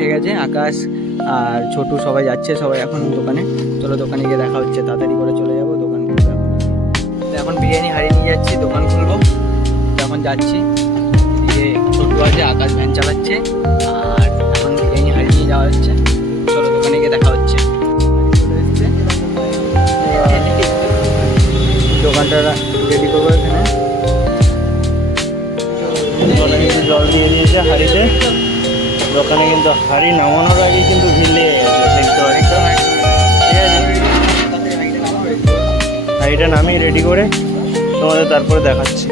উঠে গেছে, আকাশ আর ছোটু সবাই যাচ্ছে, সবাই এখন দোকানে। চলো দোকানে গিয়ে দেখা হচ্ছে, তাড়াতাড়ি করে চলে যাবো দোকান খুলবো। এখন বিরিয়ানি হারিয়ে নিয়ে যাচ্ছি, দোকান খুলবো, এখন যাচ্ছি। এদিকে ছোটু আছে, আকাশ ভ্যান চালাচ্ছে, আর এখন বিরিয়ানি হারিয়ে নিয়ে যাওয়া হচ্ছে। চলো দোকানে গিয়ে দেখা হচ্ছে। দোকানটা রেডি করবো এখানে। কিন্তু জল দিয়ে দিয়েছে হাঁড়িতে। দোকানে কিন্তু হাঁড়ি নামানোর আগে কিন্তু ভিড় লেগে গেছে, দেখতে পাচ্ছি। ঠিক আছে, হাঁড়িটা নামিয়ে রেডি করে তোমাদের তারপরে দেখাচ্ছি।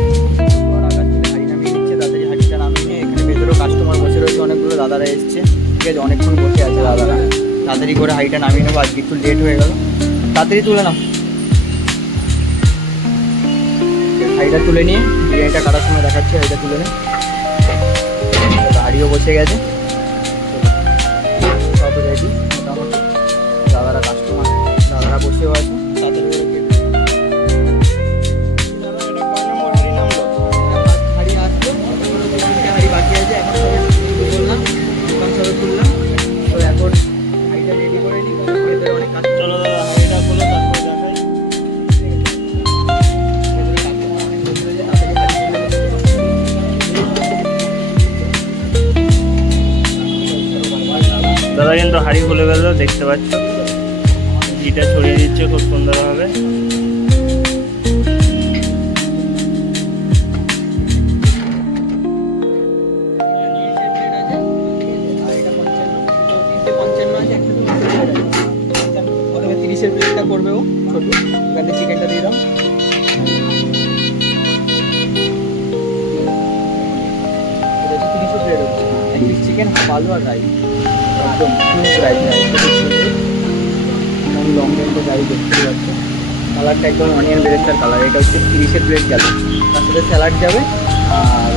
কাস্টমার বসে রয়েছে, অনেকগুলো দাদারা এসছে, ঠিক আছে, অনেকক্ষণ বসে আছে দাদারা। তাড়াতাড়ি করে হাঁড়িটা নামিয়ে নেবো, আজকে একটু লেট হয়ে গেল। তাড়াতাড়ি তুলে নাও, হাঁড়িটা তুলে নিয়ে বিরিয়ানিটা কাটার সময় দেখাচ্ছি। হাঁড়িটা তুলে নে, হাঁড়িও বসে গেছে, সব রেডি মোটামুটি। দাদারা কাস্টমার, দাদারা বসেও আছে। তাড়াতাড়ি করে হাঁড়ি আসলো, হাঁড়ি বাকি আছে, এখন সবাই বললাম দোকান সবাই খুললাম। তো এখন হাঁড়িটা রেডি করে নিই, ভেতরে অনেক কাজ। চলো দাদা হাঁড়িটা খোলো, তারপরে দেখাই। দাদা কিন্তু হাঁড়ি খুলে গেল, দেখতে পাচ্ছ, ঘিটা ছড়িয়ে দিচ্ছে খুব সুন্দরভাবে। প্লেটটা করবে ও ছোট, ওখানে চিকেনটা দিয়ে দাও। প্লেট হচ্ছে এক পিস চিকেন, আলু আর রাইস, একদম রাইস, লং রেঞ্জের রাইস দেখতে পাচ্ছি। কালারটা একদম অনিয়ন বেরেস্তার কালার। এটা হচ্ছে 30-এর প্লেট গেল, তার সাথে স্যালাড যাবে আর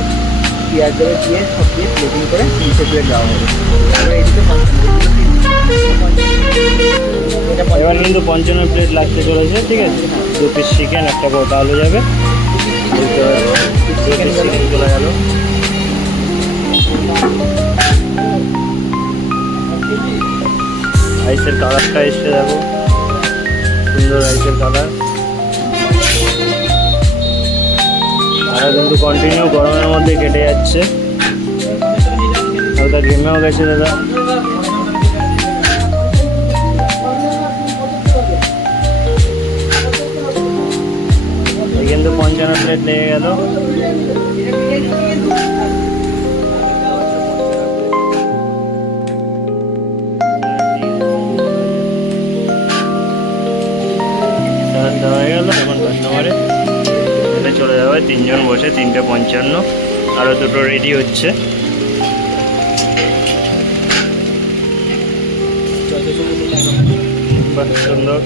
পেঁয়াজ দেবে, দিয়ে সব দিয়ে প্লেটিং করে 30-এর প্লেট দেওয়া হবে। তারপরে এইদিকে এবার কিন্তু 55 প্লেট লাগতে চলেছে, ঠিক আছে। 2 পিস চিকেন, একটা গোটা আলু যাবে, চিকেন চলে গেল। রাইসের কালারটা এসে যাবো, সুন্দর রাইসের কালার। আর কিন্তু কন্টিনিউ গরমের মধ্যে কেটে যাচ্ছে, হালকা ঘেমেও গেছে দাদা। কিন্তু 55 প্লেট লেগে গেল। দেওয়া হয়ে গেল, এখন কাস্টমারে চলে যাবে। 3 জন বসে, 3:55, আরও 2টো রেডি হচ্ছে। বাহ সুন্দর।